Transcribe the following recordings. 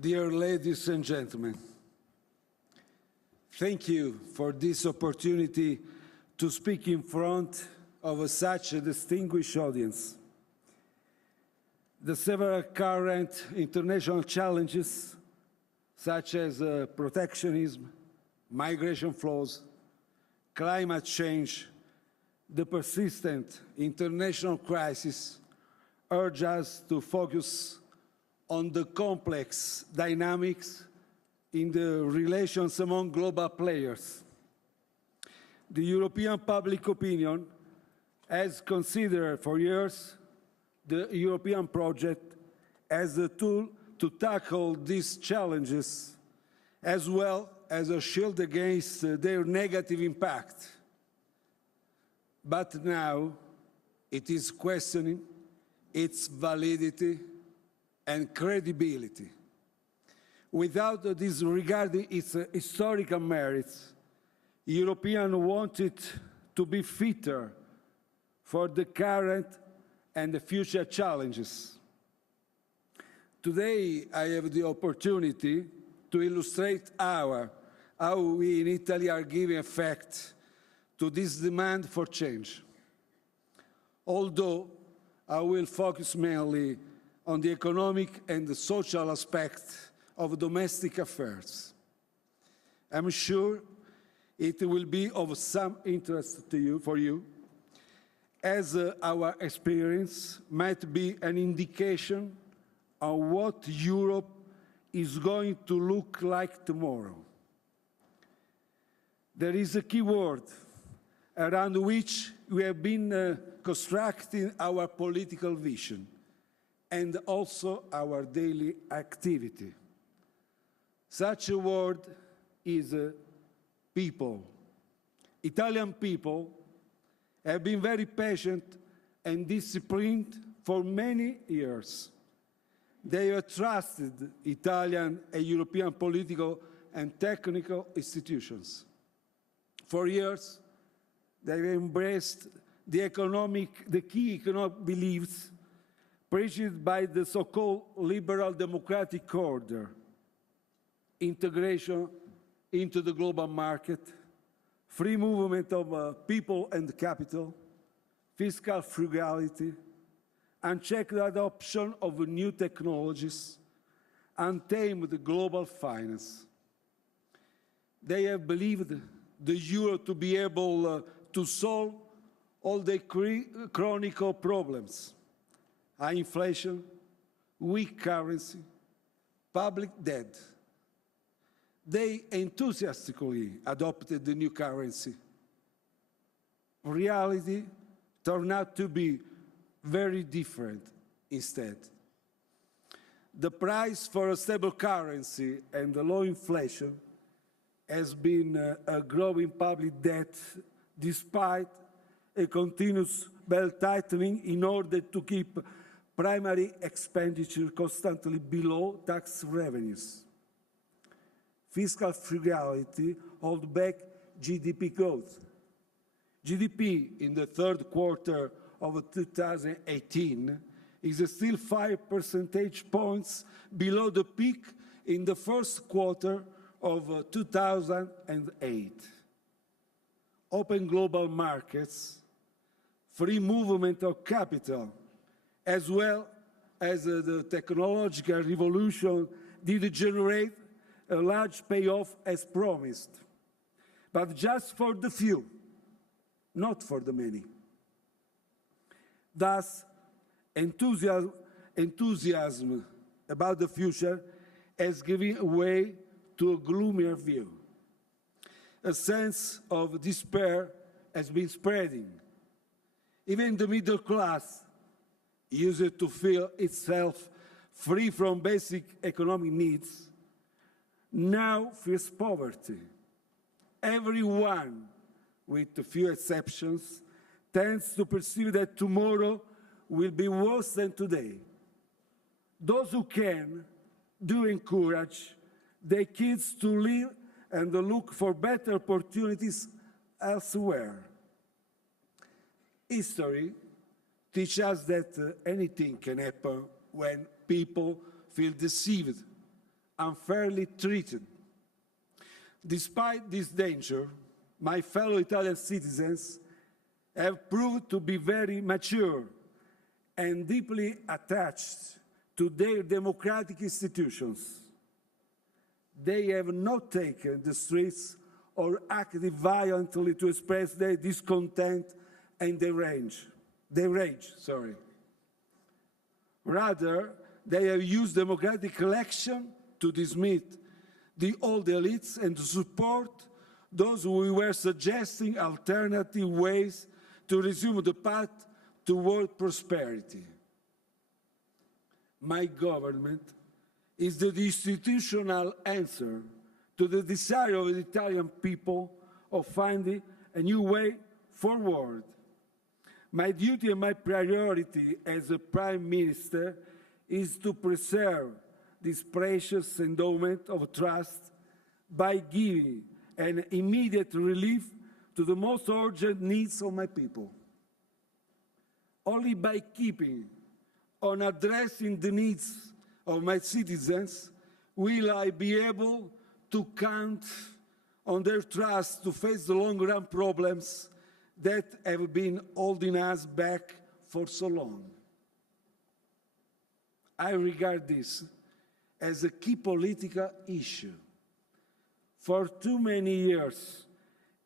Dear ladies and gentlemen, thank you for this opportunity to speak in front of such a distinguished audience. The several current international challenges, such as protectionism, migration flows, climate change, the persistent international crisis, urge us to focus on the complex dynamics in the relations among global players. The European public opinion has considered for years the European project as a tool to tackle these challenges, as well as a shield against their negative impact. But now it is questioning its validity and credibility. Without disregarding its historical merits, Europeans wanted to be fitter for the current and the future challenges. Today, I have the opportunity to illustrate how we in Italy are giving effect to this demand for change. Although I will focus mainly on the economic and the social aspects of domestic affairs. I'm sure it will be of some interest to you, as our experience might be an indication of what Europe is going to look like tomorrow. There is a key word around which we have been constructing our political vision and also our daily activity. Such a word is people. Italian people have been very patient and disciplined for many years. They have trusted Italian and European political and technical institutions. For years, they have embraced the key economic beliefs preached by the so-called liberal democratic order: integration into the global market, free movement of people and capital, fiscal frugality, unchecked adoption of new technologies, untamed global finance. They have believed the euro to be able to solve all the chronic problems: high inflation, weak currency, public debt. They enthusiastically adopted the new currency. Reality turned out to be very different instead. The price for a stable currency and the low inflation has been a growing public debt despite a continuous belt-tightening in order to keep primary expenditure constantly below tax revenues. Fiscal frugality held back GDP growth. GDP in the third quarter of 2018 is still 5 percentage points below the peak in the first quarter of 2008. Open global markets, free movement of capital, as well as the technological revolution did generate a large payoff as promised, but just for the few, not for the many. Thus, enthusiasm about the future has given way to a gloomier view. A sense of despair has been spreading. Even the middle class, used to feel itself free from basic economic needs, now fears poverty. Everyone, with a few exceptions, tends to perceive that tomorrow will be worse than today. Those who can do encourage their kids to live and look for better opportunities elsewhere. History teaches us that anything can happen when people feel deceived unfairly treated. Despite this danger, my fellow Italian citizens have proved to be very mature and deeply attached to their democratic institutions. They have not taken the streets or acted violently to express their discontent and their rage. Rather, they have used democratic election to dismiss the old elites and to support those who were suggesting alternative ways to resume the path toward prosperity. My government is the institutional answer to the desire of the Italian people of finding a new way forward. My duty and my priority as a Prime Minister is to preserve this precious endowment of trust by giving an immediate relief to the most urgent needs of my people. Only by keeping on addressing the needs of my citizens will I be able to count on their trust to face the long-run problems that have been holding us back for so long. I regard this as a key political issue. For too many years,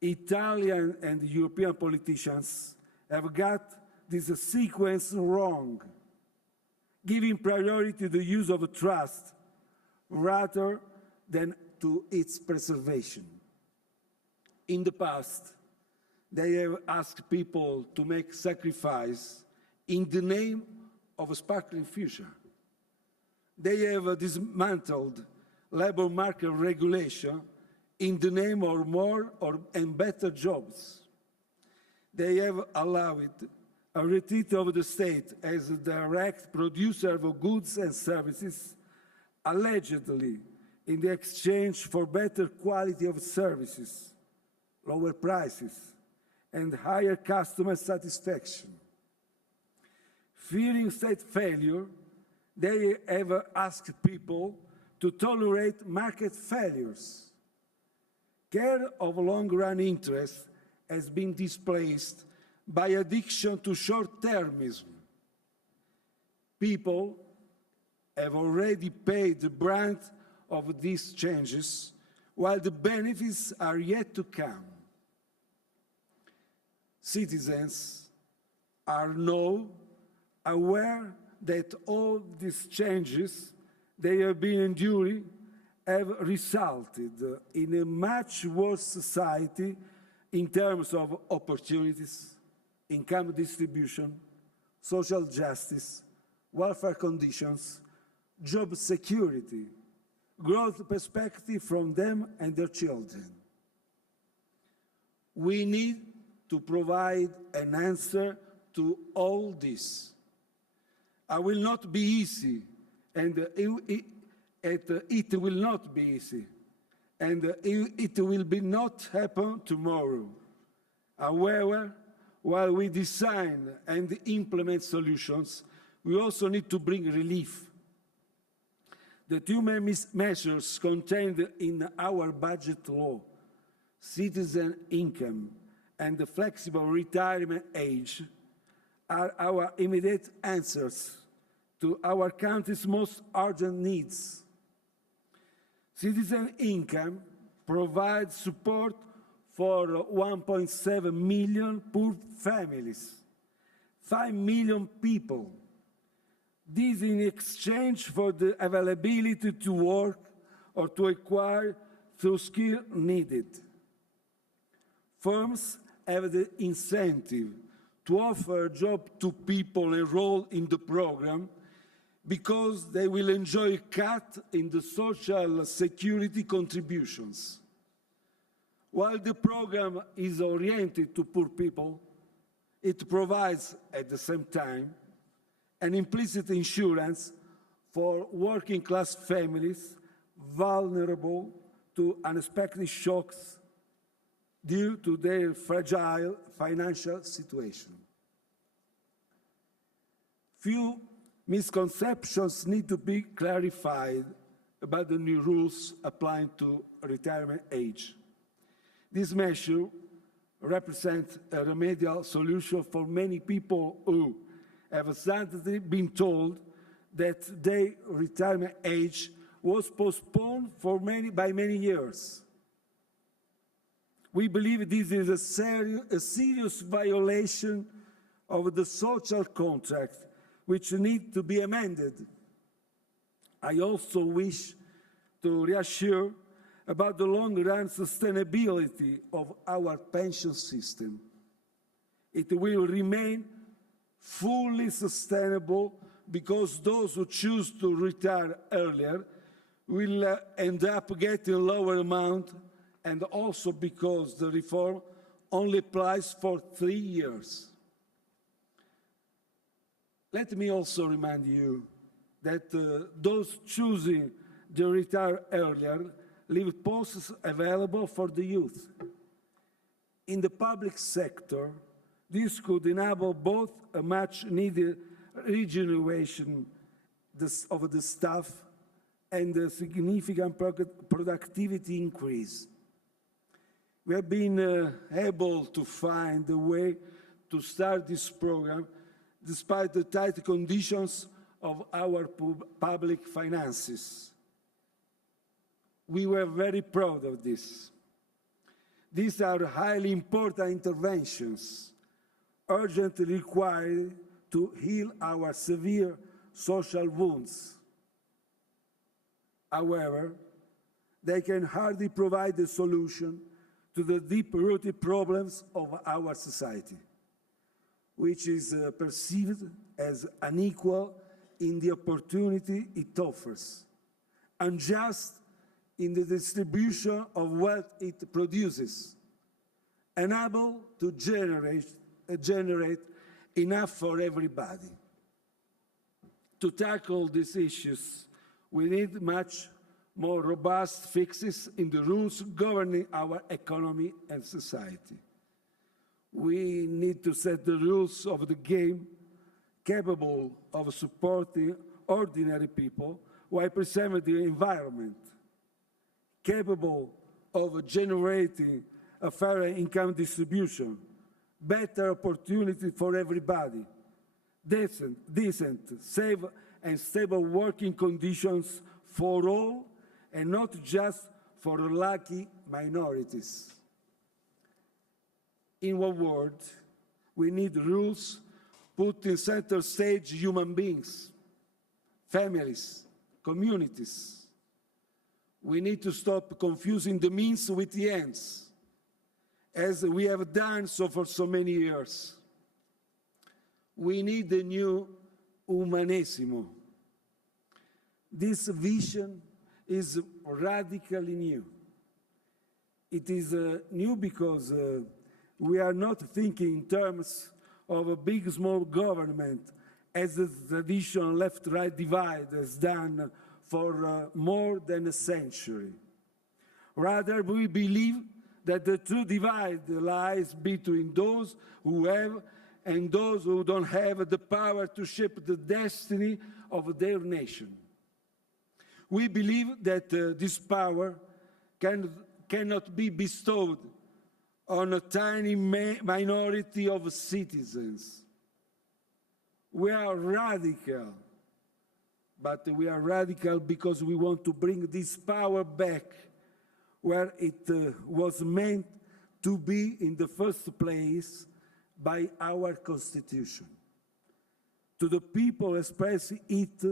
Italian and European politicians have got this sequence wrong, giving priority to the use of trust rather than to its preservation. In the past, they have asked people to make sacrifice in the name of a sparkling future. They have dismantled labor market regulation in the name of more and better jobs. They have allowed a retreat of the state as a direct producer of goods and services, allegedly in the exchange for better quality of services, lower prices, and higher customer satisfaction. Fearing state failure, they have asked people to tolerate market failures. Care of long-run interest has been displaced by addiction to short-termism. People have already paid the brunt of these changes, while the benefits are yet to come. Citizens are now aware that all these changes they have been enduring have resulted in a much worse society in terms of opportunities, income distribution, social justice, welfare conditions, job security, growth perspective from them and their children. We need to provide an answer to all this. It will not be easy, and it will not be easy, and it will not happen tomorrow. However, while we design and implement solutions, we also need to bring relief. The two main measures contained in our budget law, citizen income and the flexible retirement age, are our immediate answers to our country's most urgent needs. Citizen income provides support for 1.7 million poor families, 5 million people. This in exchange for the availability to work or to acquire through skill needed. Firms have the incentive to offer a job to people enrolled in the program because they will enjoy a cut in the social security contributions. While the program is oriented to poor people, it provides at the same time an implicit insurance for working-class families vulnerable to unexpected shocks due to their fragile financial situation. Few misconceptions need to be clarified about the new rules applying to retirement age. This measure represents a remedial solution for many people who have suddenly been told that their retirement age was postponed by many years. We believe this is a serious violation of the social contract, which needs to be amended. I also wish to reassure about the long-run sustainability of our pension system. It will remain fully sustainable because those who choose to retire earlier will end up getting a lower amount, and also because the reform only applies for 3 years. Let me also remind you that those choosing to retire earlier leave posts available for the youth. In the public sector, this could enable both a much-needed regeneration of the staff and a significant productivity increase. We have been able to find a way to start this program despite the tight conditions of our public finances. We were very proud of this. These are highly important interventions, urgently required to heal our severe social wounds. However, they can hardly provide a solution to the deep-rooted problems of our society, which is perceived as unequal in the opportunity it offers, unjust in the distribution of what it produces, unable to generate enough for everybody. To tackle these issues, we need much more robust fixes in the rules governing our economy and society. We need to set the rules of the game capable of supporting ordinary people while preserving the environment, capable of generating a fair income distribution, better opportunity for everybody, decent, safe and stable working conditions for all and not just for lucky minorities. In one word, we need rules putting center stage human beings, families, communities. We need to stop confusing the means with the ends, as we have done so for so many years. We need a new humanesimo. This vision is radically new. It is new because we are not thinking in terms of a big-small government as the traditional left-right divide has done for more than a century. Rather, we believe that the true divide lies between those who have and those who don't have the power to shape the destiny of their nation. We believe that this power cannot be bestowed on a tiny minority of citizens. We are radical, but we are radical because we want to bring this power back where it was meant to be in the first place by our Constitution, to the people expressing it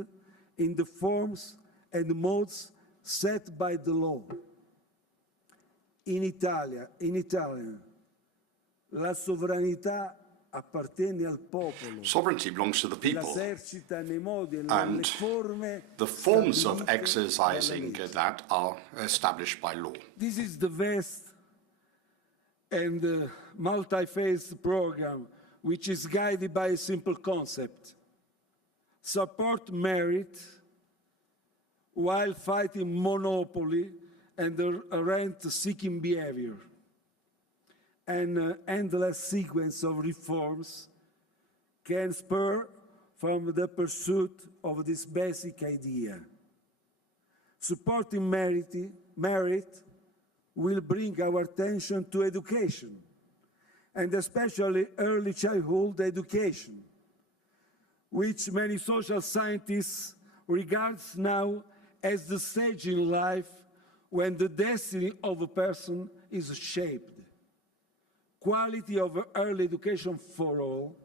in the forms and modes set by the law. In Italian, la sovranità appartiene al popolo. Sovereignty belongs to the people, and the forms of exercising that are established by law. This is the vast and multi-phase program, which is guided by a simple concept: support merit while fighting monopoly and rent-seeking behavior. An endless sequence of reforms can spur from the pursuit of this basic idea. Supporting merit will bring our attention to education, and especially early childhood education, which many social scientists regard now as the stage in life when the destiny of a person is shaped. Quality of early education for all,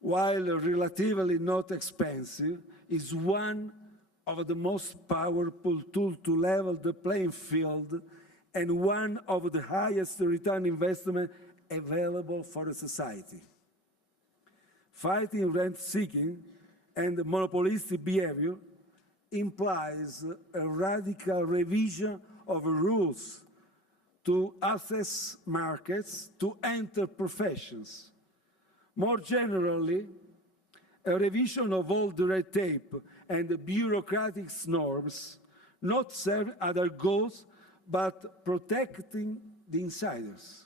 while relatively not expensive, is one of the most powerful tools to level the playing field and one of the highest return investment available for a society. Fighting rent-seeking and monopolistic behavior implies a radical revision of rules to access markets, to enter professions. More generally, a revision of all the red tape and the bureaucratic norms not serve other goals but protecting the insiders.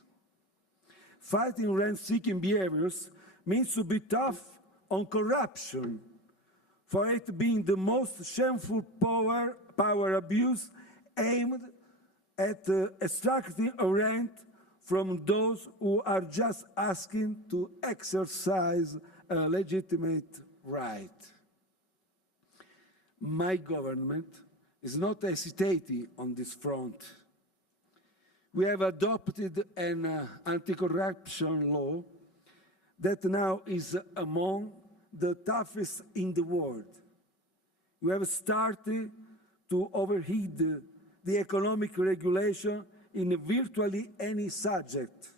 Fighting rent-seeking behaviors means to be tough on corruption, for it being the most shameful power abuse aimed at extracting a rent from those who are just asking to exercise a legitimate right. My government is not hesitating on this front. We have adopted an anti-corruption law that now is among the toughest in the world. We have started to overheat the economic regulation in virtually any subject,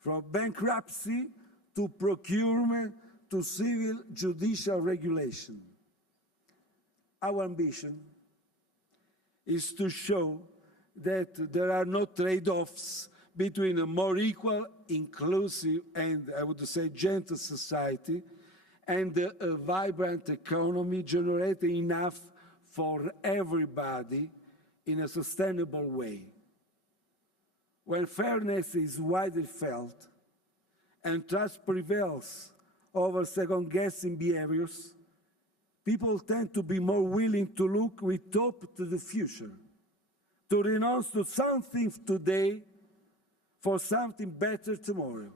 from bankruptcy to procurement to civil judicial regulation. Our ambition is to show that there are no trade-offs between a more equal, inclusive, and I would say gentle society and a vibrant economy generating enough for everybody in a sustainable way. When fairness is widely felt and trust prevails over second-guessing behaviors, people tend to be more willing to look with hope to the future, to renounce to something today for something better tomorrow.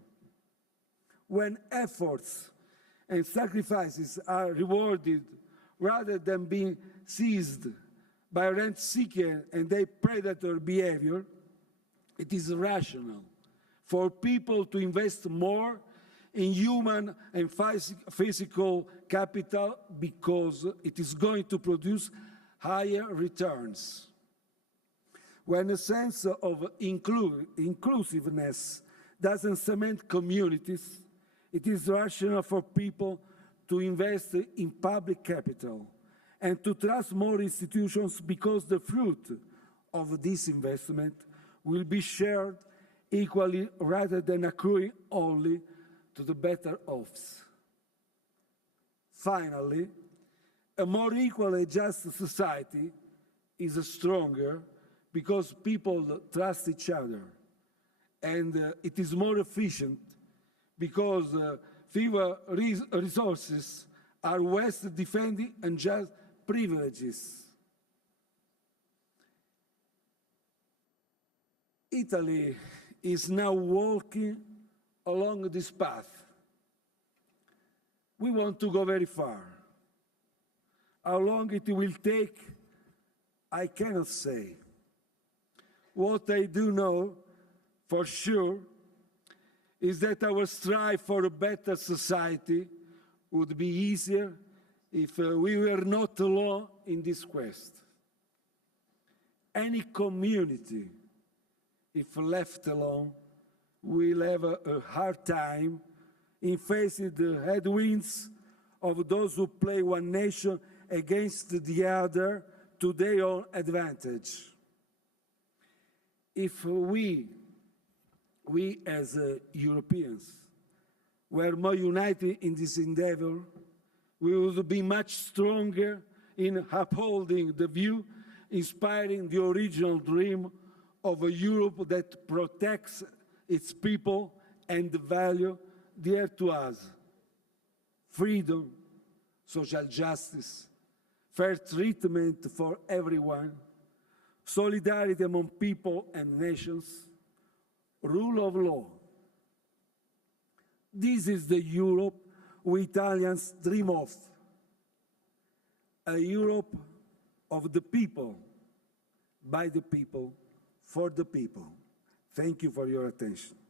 When efforts and sacrifices are rewarded rather than being seized by rent-seeking and their predator behavior, it is rational for people to invest more in human and physical capital because it is going to produce higher returns. When a sense of inclusiveness doesn't cement communities, it is rational for people to invest in public capital and to trust more institutions because the fruit of this investment will be shared equally rather than accruing only to the better offs. Finally, a more equal and just society is stronger because people trust each other, and it is more efficient because fewer resources are wasted defending unjust privileges. Italy is now walking along this path. We want to go very far. How long it will take, I cannot say. What I do know for sure is that our strive for a better society would be easier if we were not alone in this quest. Any community, if left alone, will have a hard time in facing the headwinds of those who play one nation against the other to their own advantage. If we as Europeans were more united in this endeavor, we would be much stronger in upholding the view, inspiring the original dream of a Europe that protects its people and the value dear to us: freedom, social justice, fair treatment for everyone, solidarity among people and nations, rule of law. This is the Europe we Italians dream of, a Europe of the people, by the people, for the people. Thank you for your attention.